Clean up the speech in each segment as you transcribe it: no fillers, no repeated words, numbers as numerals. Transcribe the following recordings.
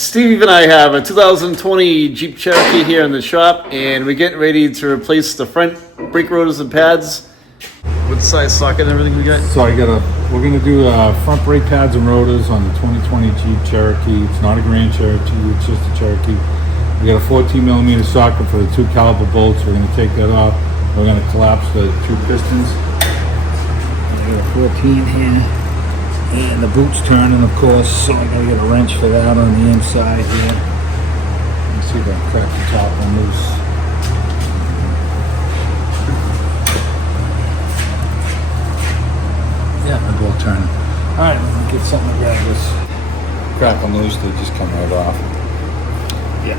Steve and I have a 2020 Jeep Cherokee here in the shop, and we're getting ready to replace the front brake rotors and pads. What size socket and everything we got? So we're gonna do front brake pads and rotors on the 2020 Jeep Cherokee. It's not a Grand Cherokee, it's just a Cherokee. We got a 14 millimeter socket for the 2 caliper bolts. We're gonna take that off. We're gonna collapse the 2 pistons. I got a 14 here, and the boot's turning, of course, so I'm gonna get a wrench for that on the inside here. Let me see if I can crack the top one loose. Yeah, they're both turning. All right, let me get something to grab this. Crack them loose, they just come right off. Yeah.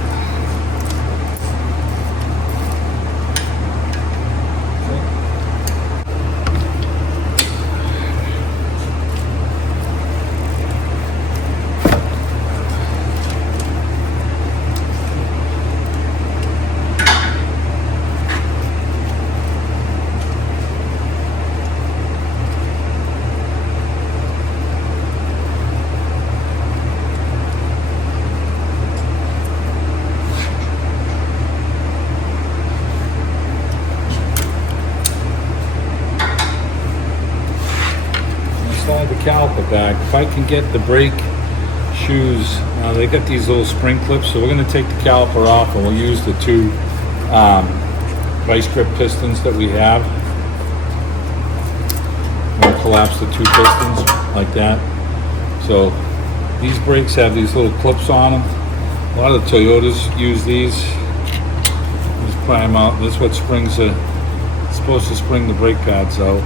Slide the caliper back. If I can get the brake shoes, they got these little spring clips, so we're going to take the caliper off and we'll use the 2 vice grip pistons that we have. We'll collapse the 2 pistons like that. So these brakes have these little clips on them. A lot of Toyotas use these. Just pry them out. That's what springs it's supposed to spring the brake pads out.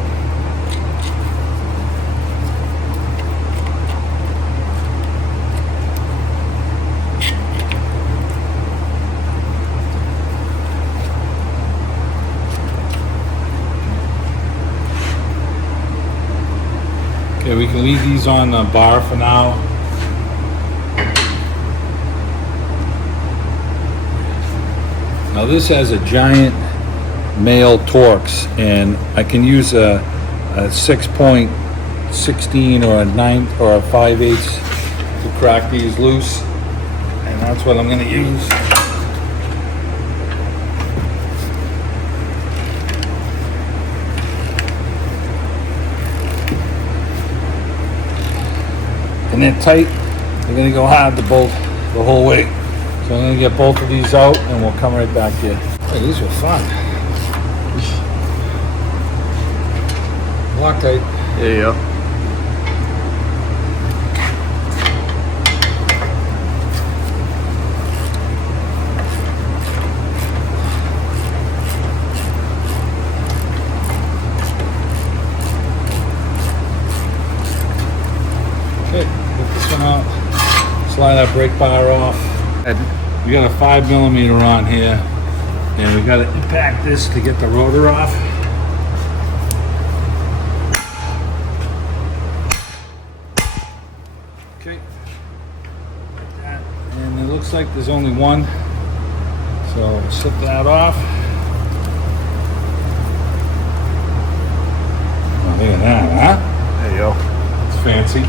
Okay, we can leave these on the bar for now. Now this has a giant male Torx, and I can use a 6.16 or a 9 or a 5/8 to crack these loose, and that's what I'm going to use. And they're tight, they're gonna go hard the whole way. So I'm gonna get both of these out and we'll come right back here. Hey, these were fun. Loctite. There you go. Okay, get this one out. Slide that brake bar off. We got a 5 millimeter on here, and we got to impact this to get the rotor off. Okay, like that. And it looks like there's only one, so we'll slip that off. Oh, look at that, huh? There you go. It's fancy.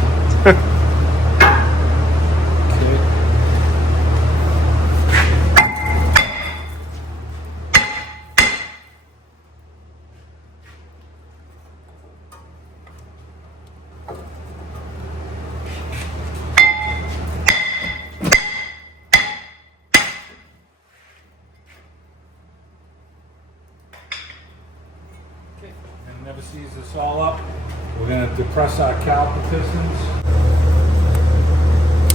And never sees this all up. We're going to depress our caliper pistons.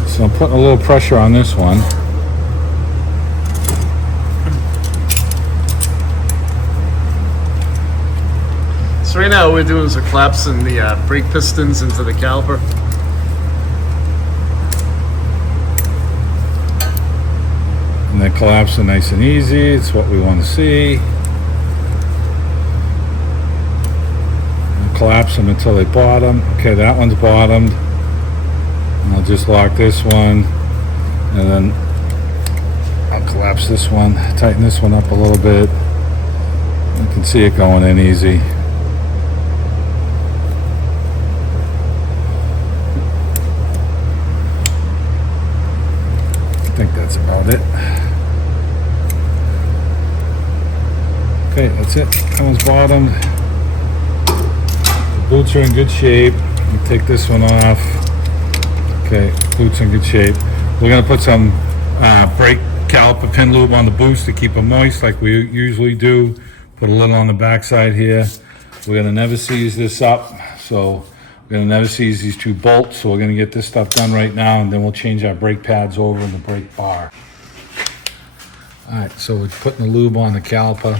So I'm putting a little pressure on this one. So right now what we're doing is we're collapsing the brake pistons into the caliper. And they're collapsing nice and easy. It's what we want to see. Collapse them until they bottom. Okay, that one's bottomed. And I'll just lock this one, and then I'll collapse this one, tighten this one up a little bit. You can see it going in easy. think that's about it. Okay, that's it. Comes bottom. The boots are in good shape. You take this one off. Okay, boots in good shape. We're gonna put some brake caliper pin lube on the boots to keep them moist like we usually do. Put a little on the backside here. We're gonna never seize this up. So we're gonna never seize these two bolts. So we're gonna get this stuff done right now, and then we'll change our brake pads over in the brake bar. All right, so we're putting the lube on the caliper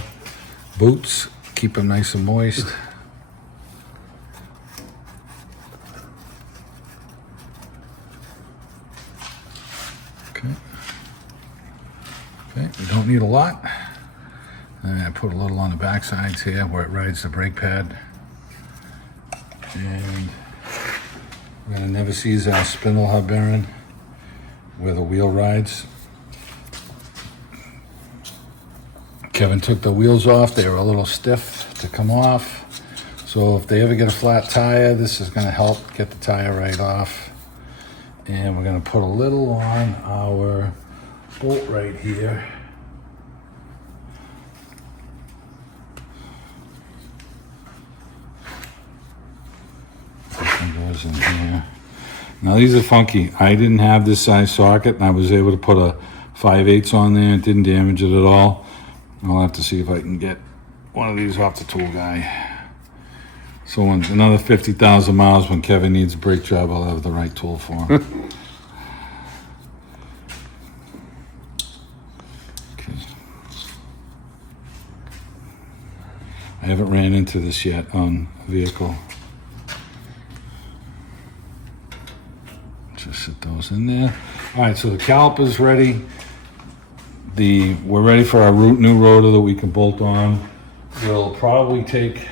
boots, keep them nice and moist. Okay, we don't need a lot. And I put a little on the back sides here where it rides the brake pad. And we're gonna never seize our spindle hub bearing where the wheel rides. Kevin took the wheels off. They were a little stiff to come off. So if they ever get a flat tire, this is gonna help get the tire right off. And we're gonna put a little on our bolt right here. This one goes in here. Now these are funky. I didn't have this size socket, and I was able to put a 5/8 on there. It didn't damage it at all. I'll have to see if I can get one of these off the tool guy. So when another 50,000 miles, when Kevin needs a brake job, I'll have the right tool for him. Okay. I haven't ran into this yet on a vehicle. Just sit those in there. All right, so the caliper's ready. We're ready for our new rotor that we can bolt on. We'll probably take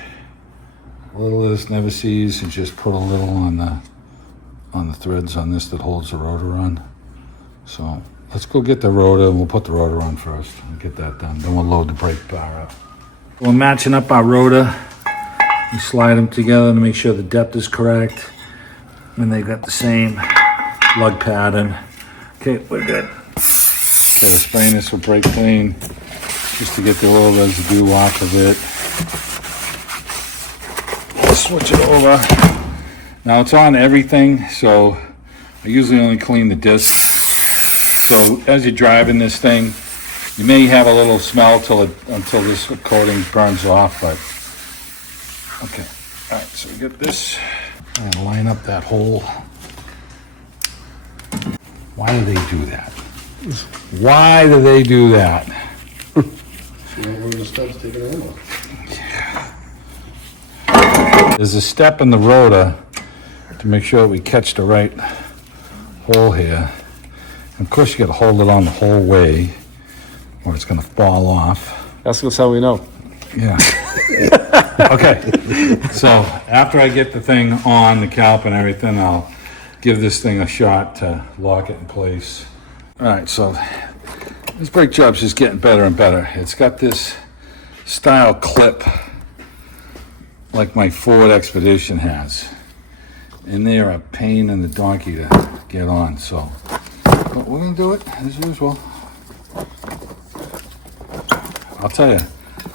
a little of this never seize and just put a little on the threads on this that holds the rotor on. So let's go get the rotor, and we'll put the rotor on first and get that done. Then we'll load the brake bar up. We're matching up our rotor. We slide them together to make sure the depth is correct, and they got the same lug pattern. Okay, we're good. Okay, we're spraying this with brake clean just to get the oil residue off of it. Switch it over. Now it's on everything, so I usually only clean the disc. So as you're driving this thing, you may have a little smell until this coating burns off, but okay. All right, so we get this and line up that hole. Why do they do that? Why do they do that? There's a step in the rotor to make sure we catch the right hole here. And of course, you got to hold it on the whole way, or it's going to fall off. That's how we know. Yeah. Okay. So after I get the thing on the caliper and everything, I'll give this thing a shot to lock it in place. All right, so this brake job's just getting better and better. It's got this style clip like my Ford Expedition has. And they are a pain in the donkey to get on, so. But we're gonna do it as usual. I'll tell you,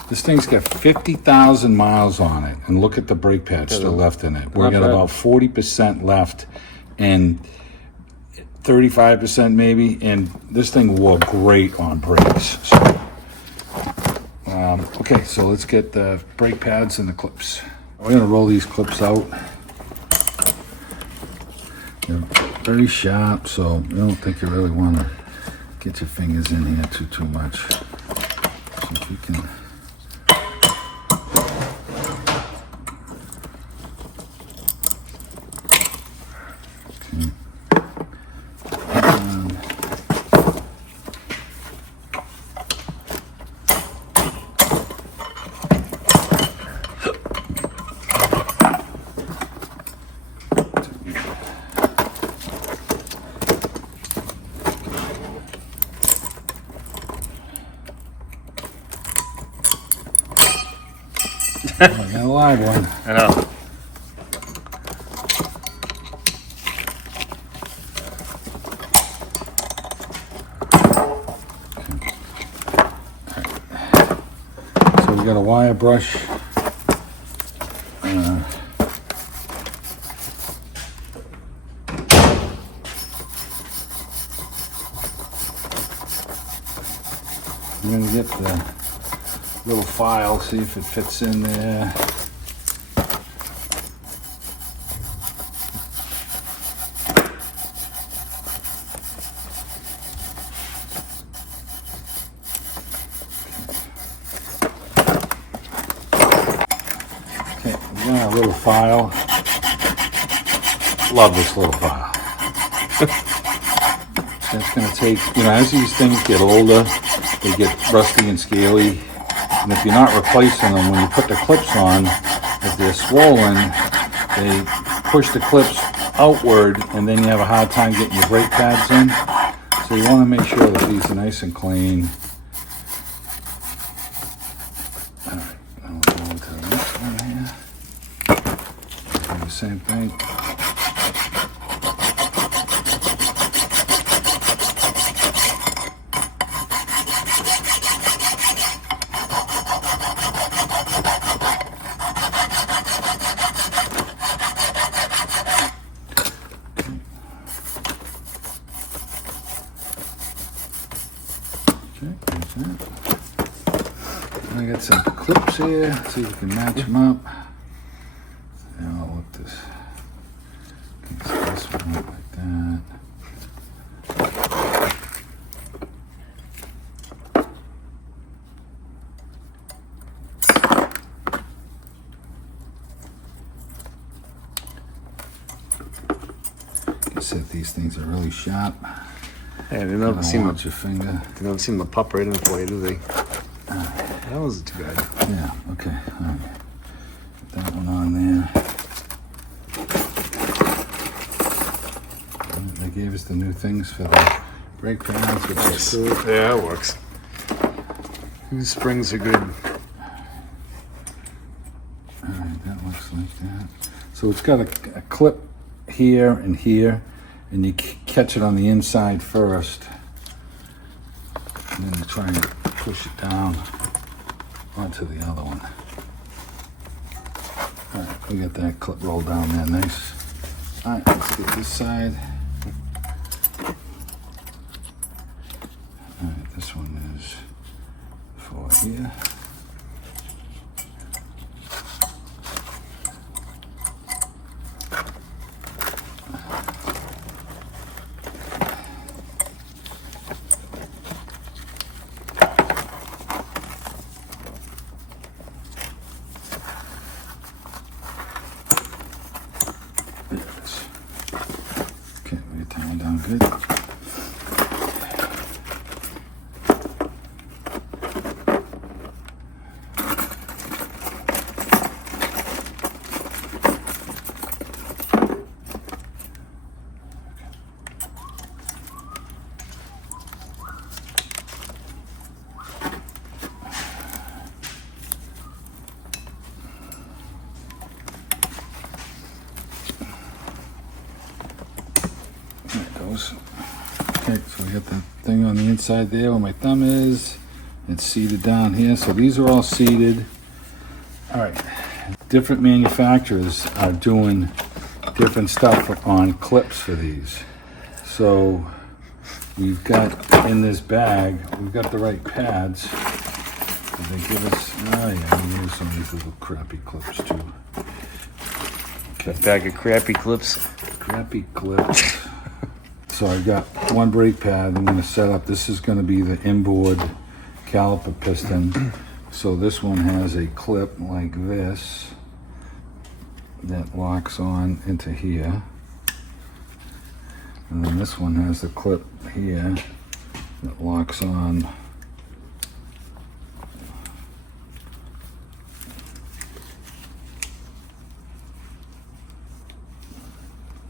this thing's got 50,000 miles on it, and look at the brake pads still left in it. We've got about 40% left, and 35% maybe, and this thing will work great on brakes. So, okay, so let's get the brake pads and the clips. We're gonna roll these clips out. They're very sharp, so I don't think you really want to get your fingers in here too much. So if you can. Oh, I got a live one. I know. got a wire brush. I'm gonna get the little file, see if it fits in there. Okay, we got a little file. Love this little file. That's gonna take, as these things get older, they get rusty and scaly. And if you're not replacing them, when you put the clips on, if they're swollen, they push the clips outward, and then you have a hard time getting your brake pads in. So you want to make sure that these are nice and clean. All right, I'll go on to the next one here. Do the same thing. I got some clips here. Let's see if we can match them up. Yeah, I'll look this. This one up like that. I said these things are really sharp. Yeah, they never seem watch your finger. They never seem to pop right in for you, do they? That wasn't too bad. Yeah, okay. All right. Put that one on there. They gave us the new things for the brake pads, which is cool. Yeah, it works. These springs are good. All right, that looks like that. So it's got a clip here, and you catch it on the inside first, and then you try and push it down onto the other one. All right, we got that clip rolled down there, nice. All right, let's get this side. All right, this one is for here. Okay, we get that one down good. There it goes. Okay, so we got the thing on the inside there where my thumb is. It's seated down here. So these are all seated. All right. Different manufacturers are doing different stuff on clips for these. So we've got in this bag, we've got the right pads. They give us, oh yeah, we use some of these little crappy clips too. A bag of crappy clips. Crappy clips. So I've got one brake pad I'm going to set up. This is going to be the inboard caliper piston. So this one has a clip like this that locks on into here. And then this one has a clip here that locks on .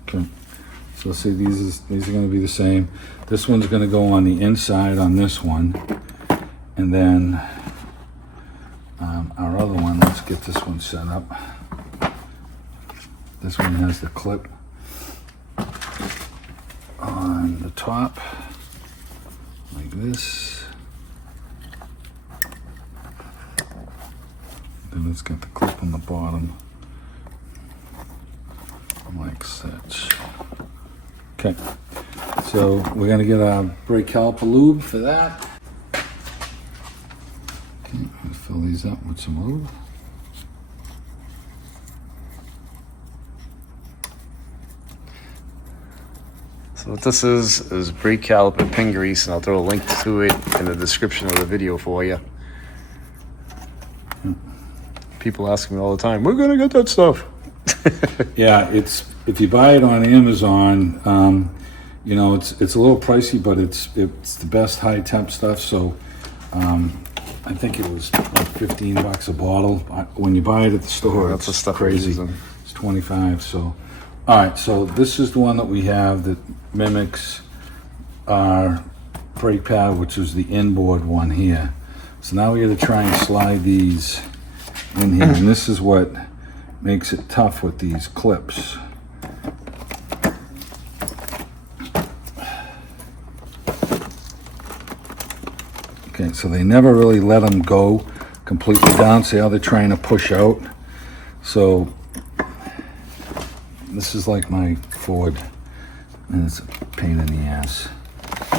Okay. So see, these are going to be the same. This one's going to go on the inside on this one, and then our other one. Let's get this one set up. This one has the clip on the top, like this. Then it's got the clip on the bottom, like such. Okay, so we're gonna get our brake caliper lube for that. Okay, I'll fill these up with some lube. So what this is brake caliper pin grease, and I'll throw a link to it in the description of the video for you. People ask me all the time, "We're gonna get that stuff." Yeah, it's if you buy it on Amazon, you know it's a little pricey, but it's the best high temp stuff. So I think it was like $15 a bottle. When you buy it at the store, that's the it's stuff crazy. It's 25. So all right, so this is the one that we have that mimics our brake pad, which is the inboard one here. So now we got to try and slide these in here, and this is what makes it tough with these clips. Okay, so they never really let them go completely down. See how they're trying to push out? So this is like my Ford, and it's a pain in the ass.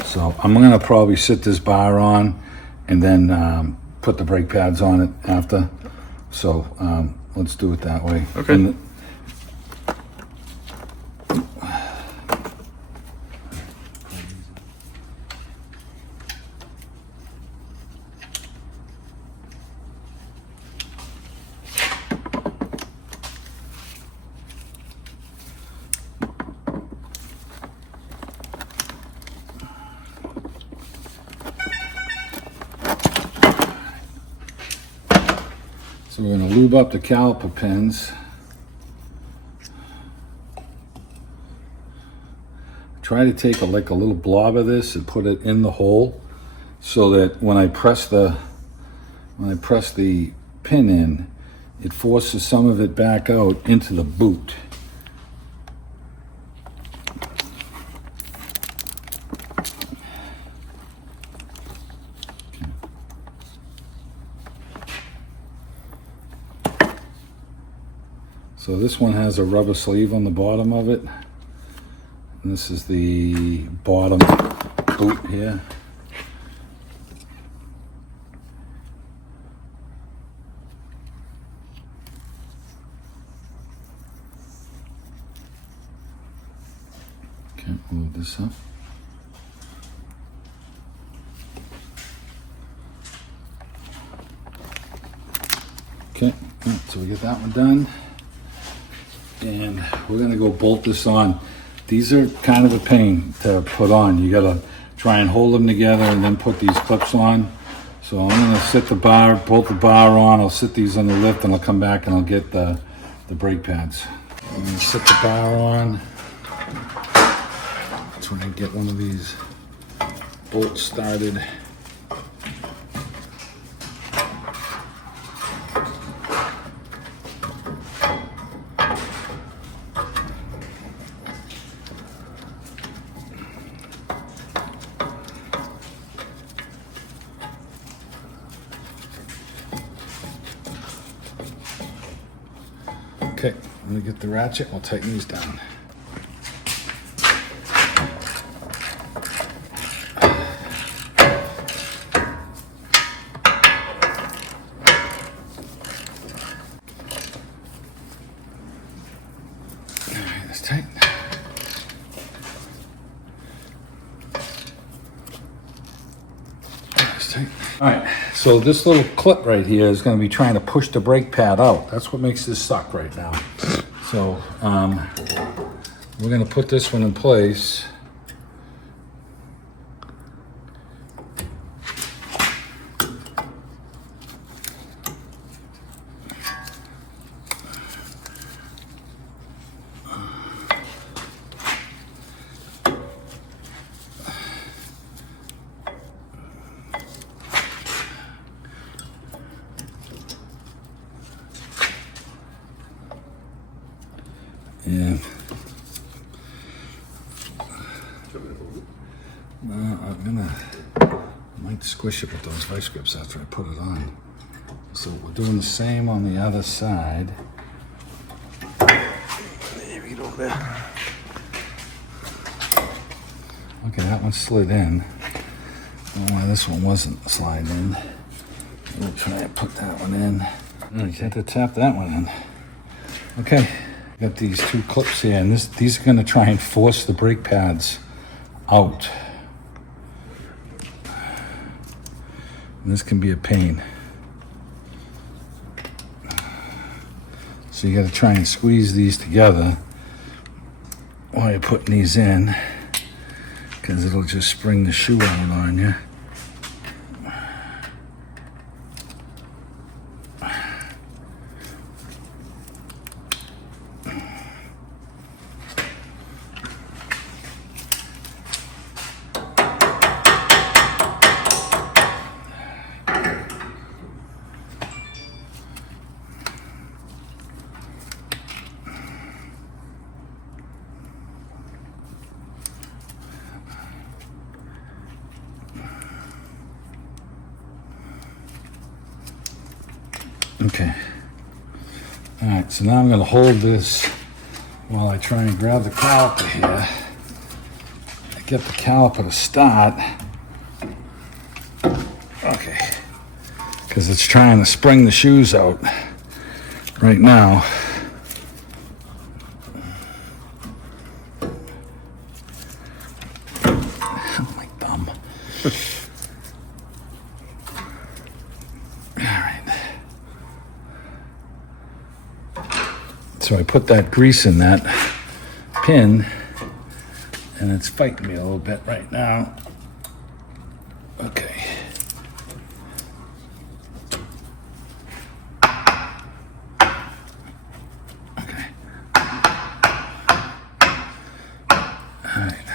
So I'm gonna probably sit this bar on and then put the brake pads on it after. So let's do it that way. Okay. So we're going to lube up the caliper pins. Try to take a little blob of this and put it in the hole, so that when I press the pin in, it forces some of it back out into the boot. So this one has a rubber sleeve on the bottom of it. And this is the bottom boot here. Okay, move this up. Okay, so we get that one done. And we're gonna go bolt this on. These are kind of a pain to put on. You gotta try and hold them together and then put these clips on. So I'm gonna sit the bar, bolt the bar on. I'll sit these on the lift, and I'll come back and I'll get the brake pads. I'm gonna sit the bar on. Try and get one of these bolts started. Okay, I'm gonna get the ratchet. We'll tighten these down. All right, that's tight. That's tight. All right, so this little clip right here is going to be trying to push the brake pad out. That's what makes this suck right now. So we're going to put this one in place. And I might squish it with those vice grips after I put it on. So we're doing the same on the other side. There we go, over there. Okay, that one slid in. I don't know why this one wasn't sliding in. We'll try and put that one in. Oh, you have to tap that one in. Okay, got these two clips here, and these are going to try and force the brake pads out. And this can be a pain. So you got to try and squeeze these together while you're putting these in, because it'll just spring the shoe out on you. Okay. All right, so now I'm going to hold this while I try and grab the caliper here. I get the caliper to start. Okay. Because it's trying to spring the shoes out right now. Oh, my thumb. So I put that grease in that pin, and it's fighting me a little bit right now. Okay. Okay. All right.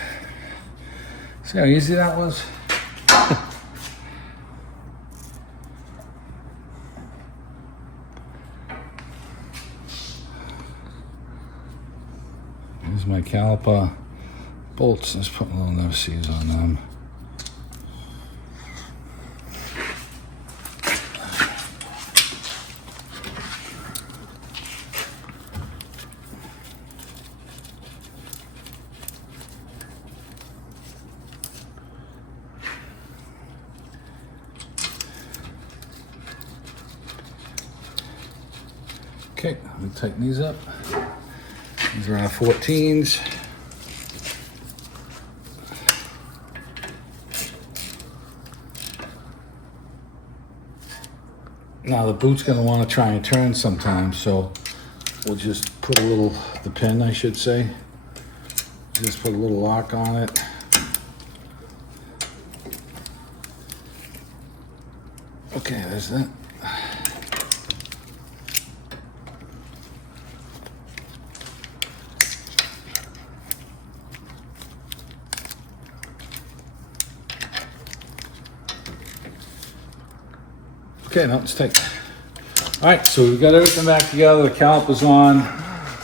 See how easy that was? Here's my caliper bolts. Let's put a little no seals on them. Okay, let me tighten these up. These are our 14s. Now the boot's going to want to try and turn sometimes, so we'll just put a little, the pin I should say, just put a little lock on it. Okay, there's that. Okay, now it's tight. All right, so we've got everything back together. The caliper's on.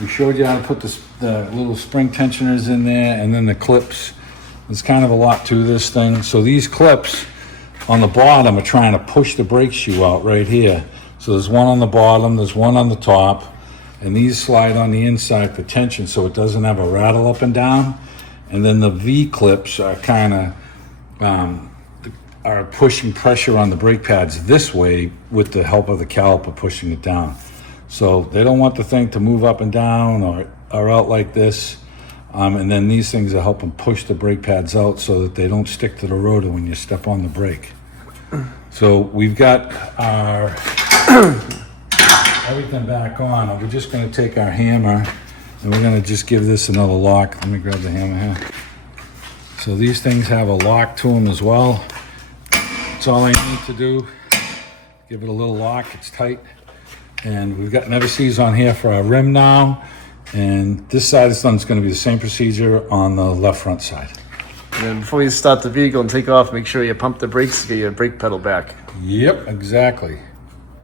We showed you how to put the little spring tensioners in there, and then the clips. There's kind of a lot to this thing. So these clips on the bottom are trying to push the brake shoe out right here. So there's one on the bottom, there's one on the top, and these slide on the inside for tension so it doesn't have a rattle up and down. And then the V clips are kind of are pushing pressure on the brake pads this way with the help of the caliper pushing it down. So they don't want the thing to move up and down or out like this. And then these things are helping push the brake pads out so that they don't stick to the rotor when you step on the brake. So we've got our everything back on. And we're just going to take our hammer and we're going to just give this another lock. Let me grab the hammer here. So these things have a lock to them as well. That's all I need to do. Give it a little lock, it's tight. And we've got never sees on here for our rim now. And this side of the sun's gonna be the same procedure on the left front side. And then before you start the vehicle and take off, make sure you pump the brakes to get your brake pedal back. Yep, exactly.